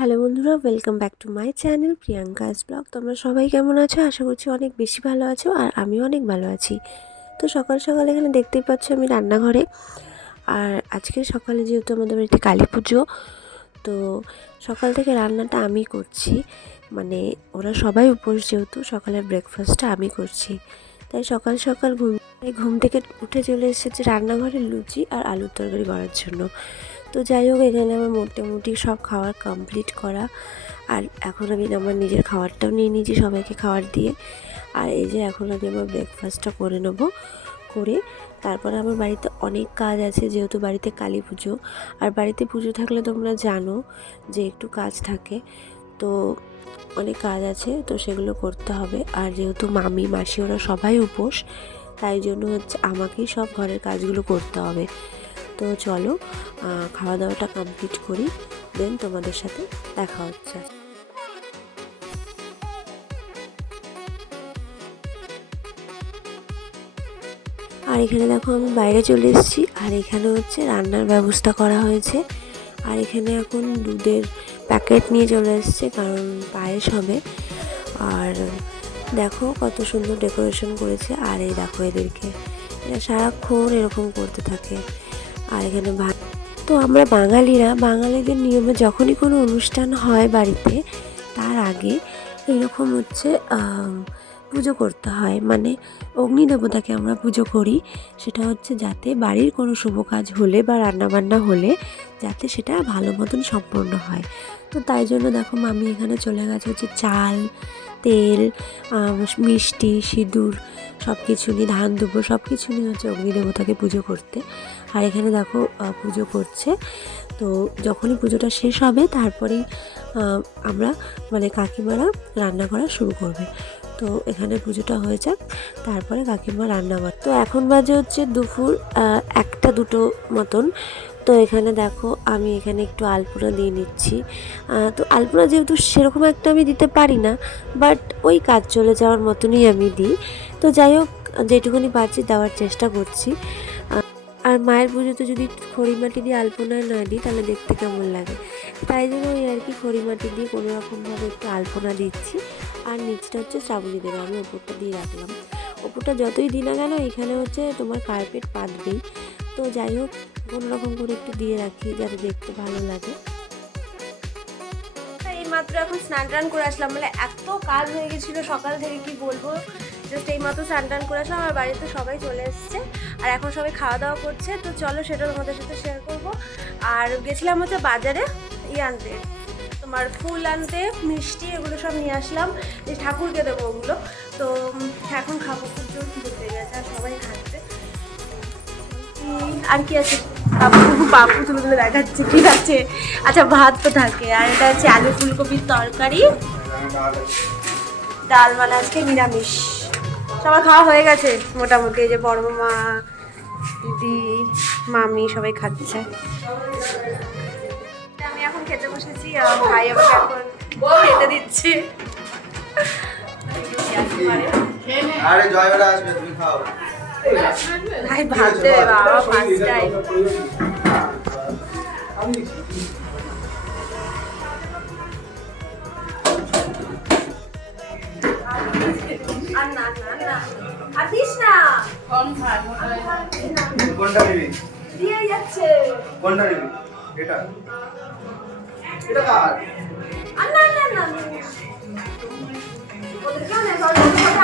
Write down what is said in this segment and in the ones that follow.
Hello বন্ধুরা welcome back to my channel Priyanka's blog. তোমরা সবাই কেমন আছো? আশা করছি অনেক বেশি ভালো আছো আর আমিও অনেক ভালো আছি। তো সকাল সকাল এখানে দেখতেই পাচ্ছ আমি রান্নাঘরে। আর আজকে সকালে যেহেতু আমাদের বাড়িতে কালী পুজো, তো সকাল থেকে রান্নাটা আমি করছি। মানে ওরা সবাই উপোস যেহেতু, সকালের ব্রেকফাস্টটা আমি করছি। তাই সকাল সকাল ঘুম ঘুম থেকে উঠে চলে এসেছে রান্নাঘরে লুচি আর আলুর তরকারি করার জন্য। তো যাই হোক, এখানে আমার মোটামুটি সব খাবার কমপ্লিট করা। আর এখন আমি আমার নিজের খাবারটাও নিয়ে নিয়েছি সবাইকে খাবার দিয়ে। আর এই যে এখন আমি আমার ব্রেকফাস্টটা করে নেব, করে তারপরে আমার বাড়িতে অনেক কাজ আছে, যেহেতু বাড়িতে কালী পুজো। আর বাড়িতে পুজো থাকলে তোমরা জানো যে একটু কাজ থাকে। তো অনেক কাজ আছে, তো সেগুলো করতে হবে। আর যেহেতু মামি, মাসি, ওরা সবাই উপোস, তাই জন্য হচ্ছে আমাকেই সব ঘরের কাজগুলো করতে হবে। তো চলো খাওয়া দাওয়াটা কমপ্লিট করি দেন তোমাদের সাথে দেখা হচ্ছে। আর এখানে দেখো আমি বাইরে চলে এসেছি, আর এখানে হচ্ছে রান্নার ব্যবস্থা করা হয়েছে। আর এখানে এখন দুধের প্যাকেট নিয়ে চলে এসেছে, কারণ পায়েস হবে। আর দেখো কত সুন্দর ডেকোরেশন করেছে, আর এই দেখো এদেরকে, এরা সারাক্ষণ এরকম করতে থাকে। আর এখানে ভাত তো আমরা বাঙালিরা, বাঙালিদের নিয়মে যখনই কোনো অনুষ্ঠান হয় বাড়িতে, তার আগে এরকম হচ্ছে পুজো করতে হয়। মানে অগ্নি দেবতাকে আমরা পুজো করি। সেটা হচ্ছে যাতে বাড়ির কোনো শুভ কাজ হলে বা রান্নাবান্না হলে যাতে সেটা ভালো মতন সম্পন্ন হয়। তো তাই জন্য দেখো মামি এখানে চলে গেছে হচ্ছে চাল, তেল মিষ্টি, সিঁদুর সব কিছু নিয়ে, ধান, দুব্বো সব কিছু নিয়ে হচ্ছে অগ্নি দেবতাকে পুজো করতে। আর এখানে দেখো পুজো করছে। তো যখনই পুজোটা শেষ হবে, তারপরেই আমরা মানে কাকিমারা রান্না করা শুরু করবে। তো এখানে পুজোটা হয়ে যাক, তারপরে কাকিমা রান্না করে তো এখন বাজে হচ্ছে দুপুর একটা দুটো মতন। তো এখানে দেখো, আমি এখানে একটু আলপনা দিয়ে নিচ্ছি। তো আলপনা যেহেতু সেরকম একটা আমি দিতে পারি না, বাট ওই কাজ চলে যাওয়ার মতনই আমি দিই। তো যাই হোক, যেটুকুনি পারছি দেওয়ার চেষ্টা করছি। আর মায়ের পুজোতে যদি খড়ি মাটি দিয়ে আলপনা না দিই, তাহলে দেখতে কেমন লাগে? তাই জন্য ওই আর কি খড়ি মাটি দিয়ে কোনো রকমভাবে একটু আলপনা দিচ্ছি। আর নিচটা হচ্ছে শ্রাবণী দেবে, আমি ওপরটা দিয়ে রাখলাম। ওপরটা যতই দিই না কেন, এখানে হচ্ছে তোমার কার্পেট পাতবেই। তো যাই হোক রকম করে একটু দিয়ে রাখি, যাতে দেখতে ভালো লাগে। মাত্র এখন স্নান টান করে আসলাম মানে এত কাজ হয়ে গেছিল, সকাল থেকে কি বলব? জাস্ট এই মাত্র স্নান টান করে আসলাম আর বাড়িতে সবাই চলে এসছে। আর এখন সবাই খাওয়া দাওয়া করছে তো চলো সেটা তোমাদের সাথে শেয়ার করব। আর গেছিলাম হচ্ছে বাজারে ই আনতে তোমার ফুল আনতে মিষ্টি এগুলো সব নিয়ে আসলাম। যে ঠাকুরকে দেবো ওগুলো। তো এখন খাব খুব জোর পেয়ে গেছে আর সবাই খাচ্ছে। আর কি আছে? বাবু তুলে তুলে দেখাচ্ছে ঠিক আছে। আচ্ছা ভাত তো থাকে। আর এটা হচ্ছে আলু ফুলকপির তরকারি। ডাল মানে আজকে নিরামিষ। সবার খাওয়া হয়ে গেছে মোটামুটি যে বড় মা দিদি মামি সবাই খাচ্ছে। আমি এখন খেতে বসেছি আর ভাই আমাকে এখন খেতে দিচ্ছে। আরে জয়বেলা আসবে তুমি খাও। ভাই ভাত দেবে বাবা ফার্স্ট টাইম আর না না না? আর দিস না কোনটা নিবি? দিয়ে যাচ্ছে। কোনটা নিবি? এটা। এটা কার?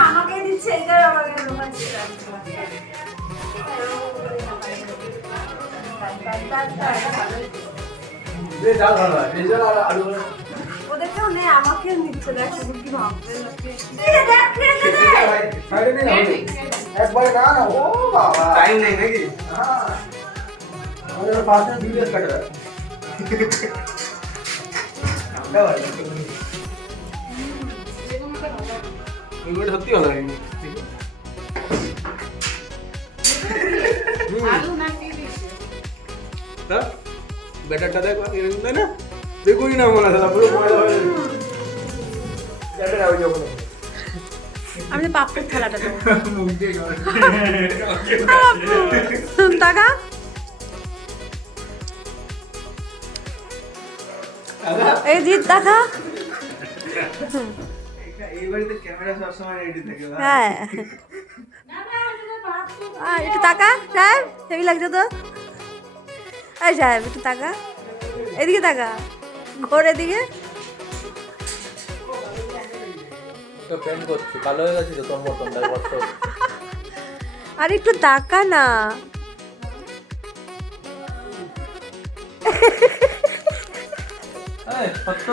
আমাকে দিচ্ছে এদের আমাকে ওদেরকেও নেই আমাকেও নিচ্ছে দেখ কি ভাববে? লোকে। এই যে দেখ, রেখে দে। সাইডে নেই না একবারে না না ও বাবা টাইম নেই নাকি হ্যাঁ আমাদের পাশে ভিডিও কাটে রাখ ইনভার্টার সত্যি ভালো লাগে তা ব্যাটারটা দেখ এরকম তাই না দেখুই না মনে হয় পুরো ময়লা হয়ে যাবে ব্যাটার আগে যাব না আমি তো পাপড়ের থালাটা দেবো। টাকা এই জিৎ দেখা হ্যাঁ। একটু তাকা সাহেব হেভি লাগছে তো? এই সাহেব একটু তাকা। এদিকে তাকা ঘোর এদিকে। তো প্যান্ট করছি। কালো হয়ে গেছে তো তোর মতন তাই কষ্ট আর একটু তাকা না। এই সত্য?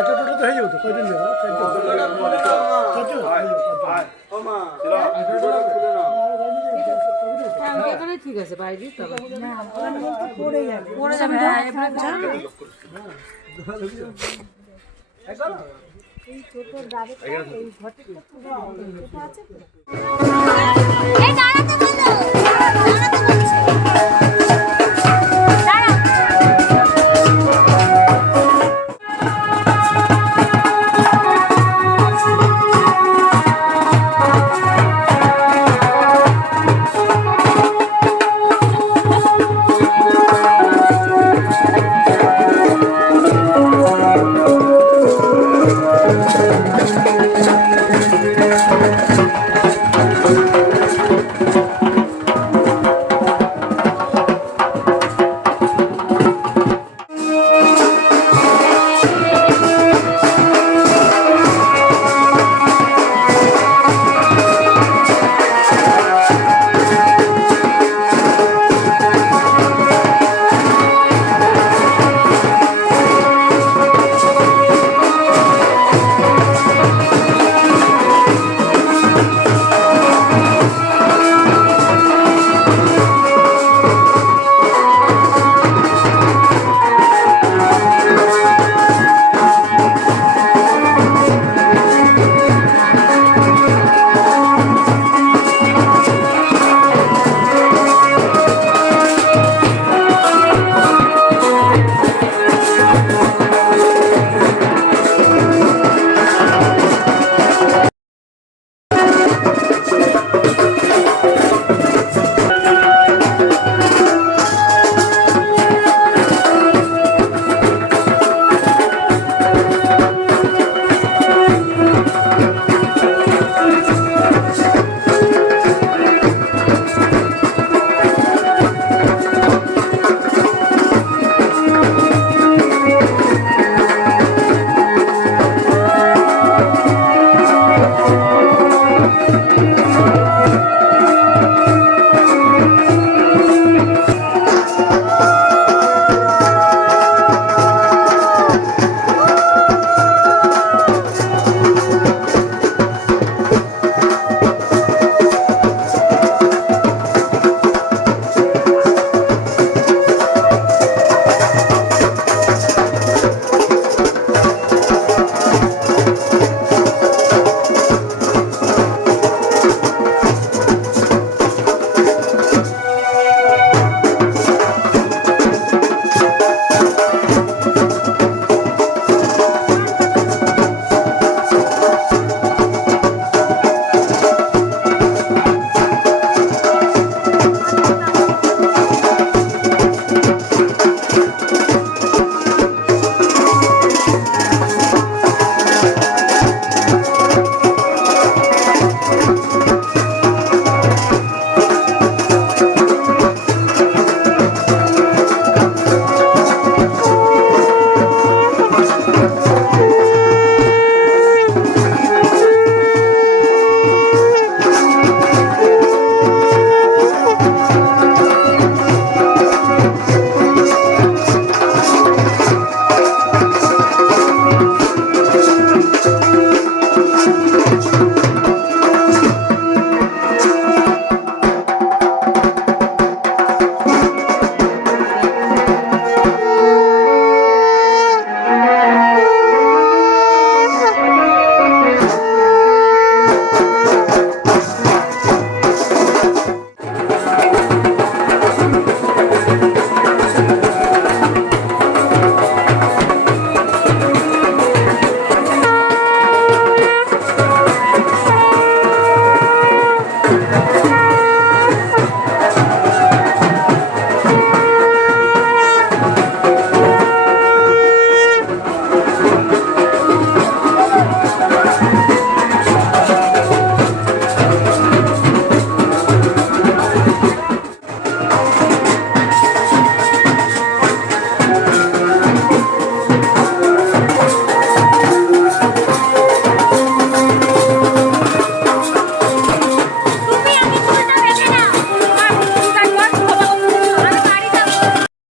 একটা টোটো তো হয়ে যাবে তো কয়জন যাব? ঠিক আছে বাইরে তবে এই দাঁড়াতে বলো দাঁড়াতে বলছি